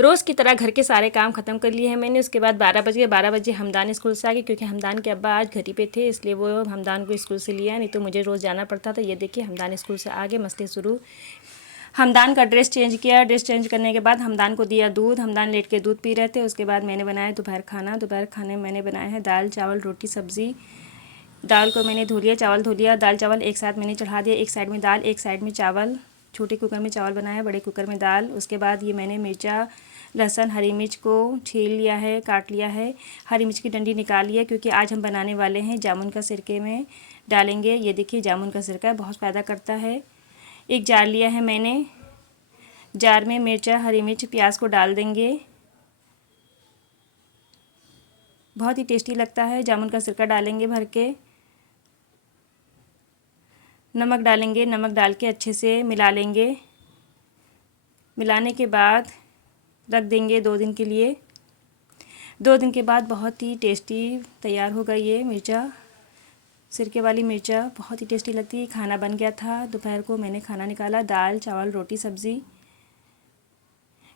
रोज़ की तरह घर के सारे काम ख़त्म कर लिए हैं मैंने। उसके बाद 12 बज गए। 12 बजे हमदान स्कूल से आ गए, क्योंकि हमदान के अब्बा आज घर ही पे थे, इसलिए वो हमदान को स्कूल से लिया, नहीं तो मुझे रोज़ जाना पड़ता था। ये देखिए हमदान स्कूल से आ गए, मस्ती शुरू। हमदान का ड्रेस चेंज किया। ड्रेस चेंज करने के बाद हमदान को दिया दूध। हमदान लेट के दूध पी रहे थे। उसके बाद मैंने बनाया दोपहर खाना। दोपहर खाने में मैंने बनाया है दाल चावल रोटी सब्ज़ी। दाल को मैंने धो लिया, चावल धो लिया। दाल चावल एक साथ मैंने चढ़ा दिया, एक साइड में दाल एक साइड में चावल। छोटे कुकर में चावल बनाया, बड़े कुकर में दाल। उसके बाद ये मैंने मिर्चा लहसुन हरी मिर्च को छील लिया है, काट लिया है। हरी मिर्च की डंडी निकाल लिया, क्योंकि आज हम बनाने वाले हैं जामुन का सिरके में डालेंगे। ये देखिए जामुन का सिरका बहुत फ़ायदा करता है। एक जार लिया है मैंने, जार में मिर्चा हरी मिर्च प्याज को डाल देंगे। बहुत ही टेस्टी लगता है। जामुन का सिरका डालेंगे भर के। नमक डालेंगे, नमक डाल के अच्छे से मिला लेंगे। मिलाने के बाद रख देंगे 2 दिन के लिए। 2 दिन के बाद बहुत ही टेस्टी तैयार होगा ये मिर्चा, सिरके वाली मिर्चा बहुत ही टेस्टी लगती है। खाना बन गया था। दोपहर को मैंने खाना निकाला, दाल चावल रोटी सब्ज़ी।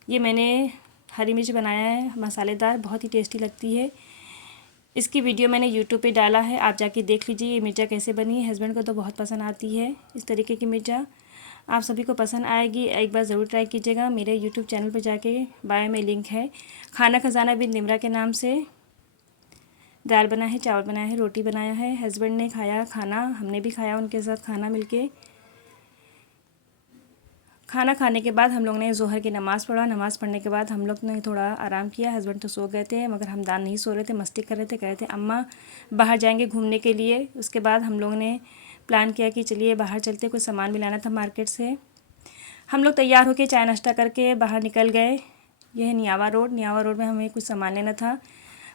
ये मैंने हरी मिर्च बनाया है मसालेदार, बहुत ही टेस्टी लगती है। इसकी वीडियो मैंने यूट्यूब पे डाला है, आप जाके देख लीजिए ये मिर्चा कैसे बनी है। हस्बैंड को तो बहुत पसंद आती है इस तरीके की मिर्चा। आप सभी को पसंद आएगी, एक बार ज़रूर ट्राई कीजिएगा। मेरे यूट्यूब चैनल पर जाके बायो में लिंक है। खाना खजाना बिन निमरा के नाम से। दाल बना है, चावल बनाया है, रोटी बनाया है। हस्बैंड ने खाया खाना, हमने भी खाया उनके साथ खाना मिलके। खाना खाने के बाद हम लोग ने ज़ोहर की नमाज़ पढ़ा। नमाज़ पढ़ने के बाद हम लोग ने थोड़ा आराम किया। हस्बैंड तो सो गए थे, मगर हमदान नहीं सो रहे थे, मस्ती कर रहे थे। कह रहे थे अम्मा बाहर जाएंगे घूमने के लिए। उसके बाद हम लोग ने प्लान किया कि चलिए बाहर चलते, कुछ सामान भी लाना था मार्केट से। हम लोग तैयार होकर चाय नाश्ता करके बाहर निकल गए। यह है नियावा रोड। नियावा रोड में हमें कुछ सामान लेना था।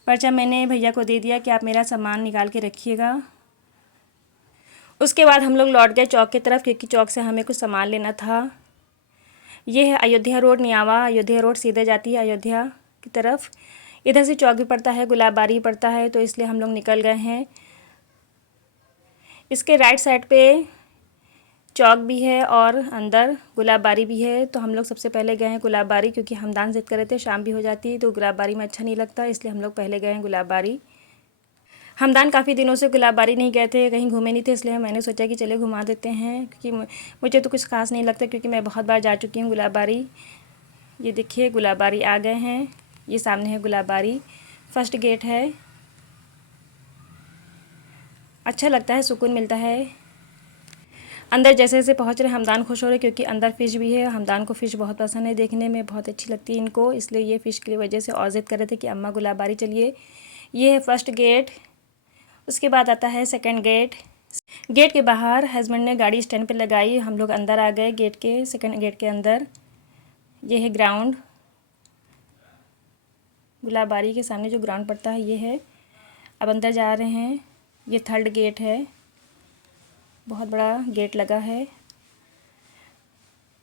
पर्चा मैंने भैया को दे दिया कि आप मेरा सामान निकाल के रखिएगा। उसके बाद हम लोग लौट गए चौक की तरफ, क्योंकि चौक से हमें कुछ सामान लेना था। ये है अयोध्या रोड नियावा। अयोध्या रोड सीधे जाती है अयोध्या की तरफ। इधर से चौक भी पड़ता है, गुलाबबारी पड़ता है, तो इसलिए हम लोग निकल गए हैं। इसके राइट साइड पे चौक भी है और अंदर गुलाबबारी भी है। तो हम लोग सबसे पहले गए हैं गुलाबबारी, क्योंकि हमदान ज़िद कर रहे थे शाम भी हो जाती है तो गुलाबबारी में अच्छा नहीं लगता, इसलिए हम लोग पहले गए हैं गुलाबबारी। हमदान काफ़ी दिनों से गुलाबबारी नहीं गए थे, कहीं घूमे नहीं थे, इसलिए मैंने सोचा कि चले घुमा देते हैं, क्योंकि मुझे तो कुछ खास नहीं लगता, क्योंकि मैं बहुत बार जा चुकी हूँ गुलाबबारी। ये देखिए गुलाबबारी आ गए हैं। ये सामने है गुलाबबारी, फर्स्ट गेट है। अच्छा लगता है, सुकून मिलता है। अंदर जैसे जैसे पहुँच रहे हमदान खुश हो रहे, क्योंकि अंदर फ़िश भी है। हमदान को फ़िश बहुत पसंद है, देखने में बहुत अच्छी लगती है इनको, इसलिए ये फ़िश की वजह से और ज़िद कर रहे थे कि अम्मा गुलाबबारी चलिए। ये है फर्स्ट गेट। उसके बाद आता है सेकंड गेट। गेट के बाहर हस्बैंड ने गाड़ी स्टैंड पे लगाई। हम लोग अंदर आ गए गेट के, सेकंड गेट के अंदर। ये है ग्राउंड, गुलाबबारी के सामने जो ग्राउंड पड़ता है ये है। अब अंदर जा रहे हैं। ये थर्ड गेट है, बहुत बड़ा गेट लगा है।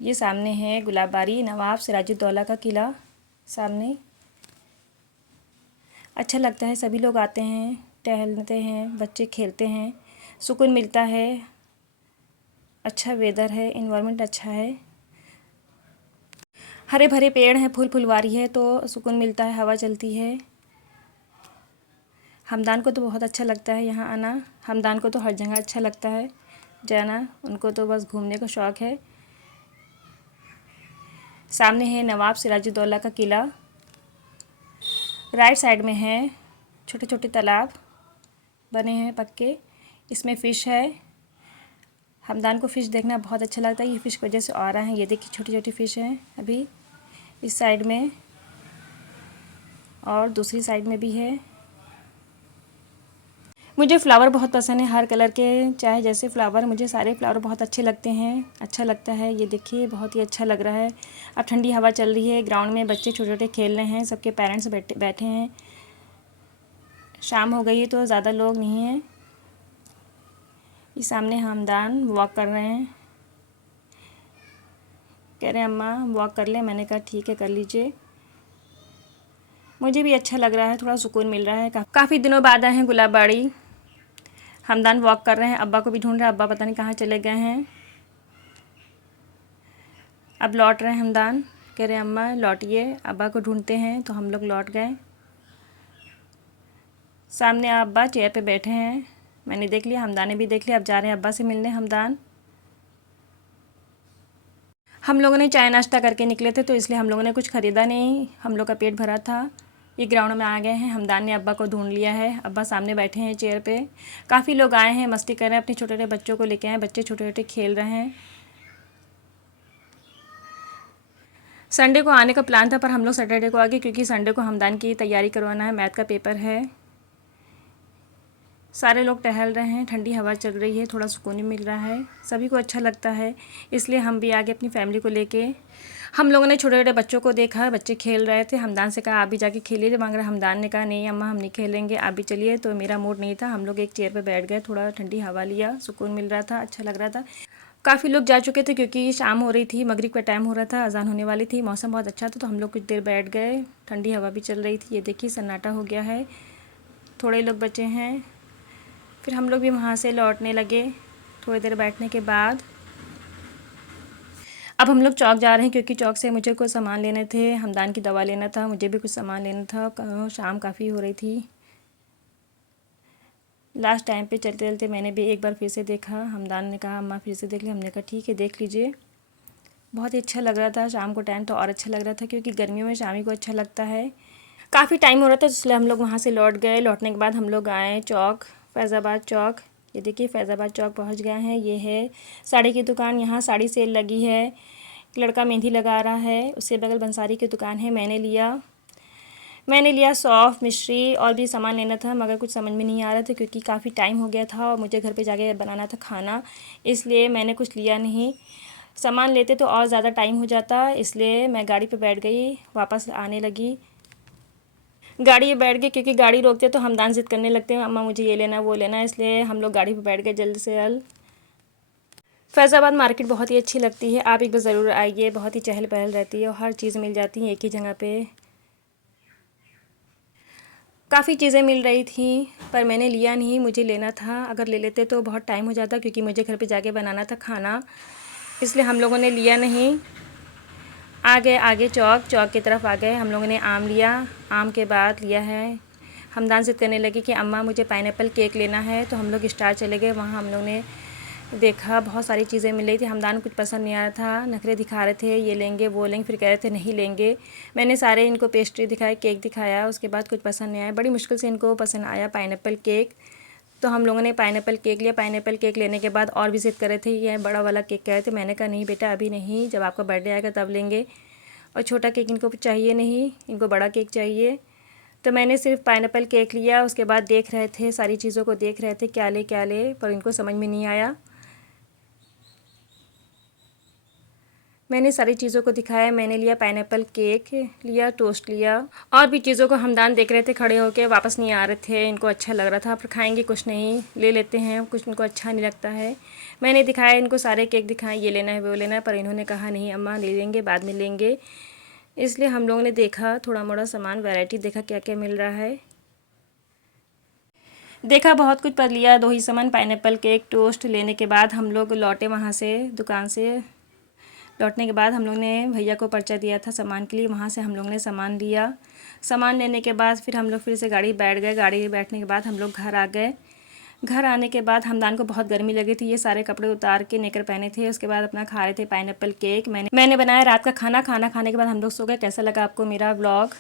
ये सामने है गुलाबबारी, नवाब सिराजुद्दौला का किला सामने। अच्छा लगता है, सभी लोग आते हैं, टहलते हैं, बच्चे खेलते हैं, सुकून मिलता है। अच्छा वेदर है, इन्वायरमेंट अच्छा है, हरे भरे पेड़ हैं, फूल फुलवारी है, तो सुकून मिलता है, हवा चलती है। हमदान को तो बहुत अच्छा लगता है यहाँ आना। हमदान को तो हर जगह अच्छा लगता है जाना, उनको तो बस घूमने का शौक़ है। सामने है नवाब सिराजुद्दौला का किला। राइट साइड में है छोटे छोटे तालाब बने हैं पक्के, इसमें फ़िश है। हमदान को फ़िश देखना बहुत अच्छा लगता है, ये फ़िश की वजह से आ रहा है। ये देखिए छोटी छोटी फ़िश हैं अभी इस साइड में, और दूसरी साइड में भी है। मुझे फ़्लावर बहुत पसंद है, हर कलर के चाहे जैसे फ़्लावर, मुझे सारे फ़्लावर बहुत अच्छे लगते हैं, अच्छा लगता है। ये देखिए बहुत ही अच्छा लग रहा है। अब ठंडी हवा चल रही है, ग्राउंड में बच्चे छोटे छोटे खेल रहे हैं, सबके पेरेंट्स बैठे हैं। शाम हो गई है तो ज़्यादा लोग नहीं हैं। ये सामने हमदान वॉक कर रहे हैं, कह रहे हैं अम्मा वॉक कर लें। मैंने कहा ठीक है कर लीजिए। मुझे भी अच्छा लग रहा है, थोड़ा सुकून मिल रहा है। काफ़ी दिनों बाद आए हैं गुलाबबाड़ी। हमदान वॉक कर रहे हैं, अब्बा को भी ढूंढ रहे हैं, अब्बा पता नहीं कहाँ चले गए हैं। अब लौट रहे हैं हमदान। कह रहे अम्मा लौटिए, अब्बा को ढूंढते हैं। तो हम लोग लौट गए। सामने अब्बा चेयर पे बैठे हैं। मैंने देख लिया, हमदान ने भी देख लिया। अब जा रहे हैं अब्बा से मिलने हमदान। हम लोगों ने चाय नाश्ता करके निकले थे तो इसलिए हम लोगों ने कुछ ख़रीदा नहीं, हम लोग का पेट भरा था। ये ग्राउंड में आ गए हैं। हमदान ने अब्बा को ढूंढ लिया है। अब्बा सामने बैठे हैं चेयर पे। काफ़ी लोग आए हैं, मस्ती कर रहे हैं, अपने छोटे छोटे बच्चों को लेके आए। बच्चे छोटे छोटे खेल रहे हैं। संडे को आने का प्लान था पर हम लोग सैटरडे को आ गए क्योंकि संडे को हमदान की तैयारी करवाना है, मैथ का पेपर है। सारे लोग टहल रहे हैं, ठंडी हवा चल रही है, थोड़ा सुकून मिल रहा है, सभी को अच्छा लगता है। इसलिए हम भी आगे अपनी फैमिली को लेके। हम लोगों ने छोटे छोटे बच्चों को देखा, बच्चे खेल रहे थे। हमदान से कहा आप भी जाके खेलिए, जब मगर हमदान ने कहा नहीं अम्मा हम नहीं खेलेंगे, आप भी चलिए। तो मेरा मूड नहीं था। हम लोग एक चेयर पर बैठ गए, थोड़ा ठंडी हवा लिया, सुकून मिल रहा था, अच्छा लग रहा था। काफ़ी लोग जा चुके थे क्योंकि शाम हो रही थी, मगरिब का टाइम हो रहा था, अजान होने वाली थी। मौसम बहुत अच्छा था तो हम लोग कुछ देर बैठ गए, ठंडी हवा भी चल रही थी। ये देखिए सन्नाटा हो गया है, थोड़े लोग बचे हैं। फिर हम लोग भी वहाँ से लौटने लगे थोड़ी देर बैठने के बाद। अब हम लोग चौक जा रहे हैं क्योंकि चौक से मुझे कुछ सामान लेने थे, हमदान की दवा लेना था, मुझे भी कुछ सामान लेना था। शाम काफ़ी हो रही थी। लास्ट टाइम पे चलते चलते मैंने भी एक बार फिर से देखा। हमदान ने कहा अम्मा फिर से देख ली, हमने कहा ठीक है देख लीजिए। बहुत ही अच्छा लग रहा था। शाम को टाइम तो और अच्छा लग रहा था क्योंकि गर्मियों में शाम ही को अच्छा लगता है। काफ़ी टाइम हो रहा था इसलिए हम लोग वहाँ से लौट गए। लौटने के बाद हम लोग आए चौक, फैज़ाबाद चौक। ये देखिए फैज़ाबाद चौक पहुँच गए हैं। ये है साड़ी की दुकान, यहाँ साड़ी सेल लगी है। एक लड़का मेहंदी लगा रहा है, उससे बगल बंसारी की दुकान है। मैंने लिया सौंफ, मिश्री और भी सामान लेना था मगर कुछ समझ में नहीं आ रहा था क्योंकि काफ़ी टाइम हो गया था और मुझे घर पे जाके बनाना था खाना, इसलिए मैंने कुछ लिया नहीं। सामान लेते तो और ज़्यादा टाइम हो जाता, इसलिए मैं गाड़ी पे बैठ गई, वापस आने लगी। गाड़ी में बैठ गई क्योंकि गाड़ी रोकते तो हमदान ज़िद करने लगते हैं अम्मा मुझे ये लेना वो लेना, इसलिए हम लोग गाड़ी पे बैठ गए जल्द से जल्द। फैज़ाबाद मार्केट बहुत ही अच्छी लगती है, आप एक बार ज़रूर आइए। बहुत ही चहल पहल रहती है और हर चीज़ मिल जाती है एक ही जगह पे। काफ़ी चीज़ें मिल रही थी पर मैंने लिया नहीं, मुझे लेना था। अगर ले लेते तो बहुत टाइम हो जाता क्योंकि मुझे घर पे जाके बनाना था खाना, इसलिए हम लोगों ने लिया नहीं। आगे चौक की तरफ आ गए। हम लोगों ने आम लिया, आम के बाद लिया है। हमदान ज़िद करने लगी कि अम्मा मुझे पाइनएप्पल केक लेना है, तो हम लोग स्टार चले गए। वहाँ हम लोग ने देखा, बहुत सारी चीज़ें मिल रही थी। हमदान कुछ पसंद नहीं आ रहा था, नखरे दिखा रहे थे ये लेंगे वो लेंगे, फिर कह रहे थे नहीं लेंगे। मैंने सारे इनको पेस्ट्री दिखाए, केक दिखाया, उसके बाद कुछ पसंद नहीं आया। बड़ी मुश्किल से इनको पसंद आया पाइनएप्पल केक, तो हम लोगों ने पाइनएप्पल केक लिया। पाइनएप्पल केक लेने के बाद और भी ज़िद कर रहे थे ये बड़ा वाला केक कह रहे थे। मैंने कहा नहीं बेटा अभी नहीं, जब आपका बर्थडे आएगा तब लेंगे। और छोटा केक इनको चाहिए नहीं, इनको बड़ा केक चाहिए। तो मैंने सिर्फ पाइनएप्पल केक लिया। उसके बाद देख रहे थे, सारी चीज़ों को देख रहे थे क्या ले, पर इनको समझ में नहीं आया। मैंने सारी चीज़ों को दिखाया। मैंने लिया पाइनएप्पल केक लिया, टोस्ट लिया, और भी चीज़ों को हमदान देख रहे थे खड़े होके, वापस नहीं आ रहे थे। इनको अच्छा लग रहा था, पर खाएंगे कुछ नहीं, ले लेते हैं, कुछ इनको अच्छा नहीं लगता है। मैंने दिखाया इनको सारे केक दिखाए, ये लेना है वो लेना है, पर इन्होंने कहा नहीं अम्मा ले लेंगे बाद में लेंगे। इसलिए हम लोगों ने देखा थोड़ा मोड़ा सामान, वैरायटी देखा क्या क्या मिल रहा है, देखा बहुत कुछ पर लिया 2 ही सामान, पाइनएप्पल केक टोस्ट। लेने के बाद हम लोग लौटे वहाँ से, दुकान से। लौटने के बाद हम लोग ने भैया को पर्चा दिया था सामान के लिए, वहाँ से हम लोग ने सामान लिया। सामान लेने के बाद फिर हम लोग फिर से गाड़ी बैठ गए। गाड़ी बैठने के बाद हम लोग घर आ गए। घर आने के बाद हमदान को बहुत गर्मी लगी थी, ये सारे कपड़े उतार के नेकर पहने थे। उसके बाद अपना खा रहे थे पाइनएप्पल केक। मैंने बनाया रात का खाना। खाना खाने के बाद हम लोग सो गए। कैसा लगा आपको मेरा व्लॉग?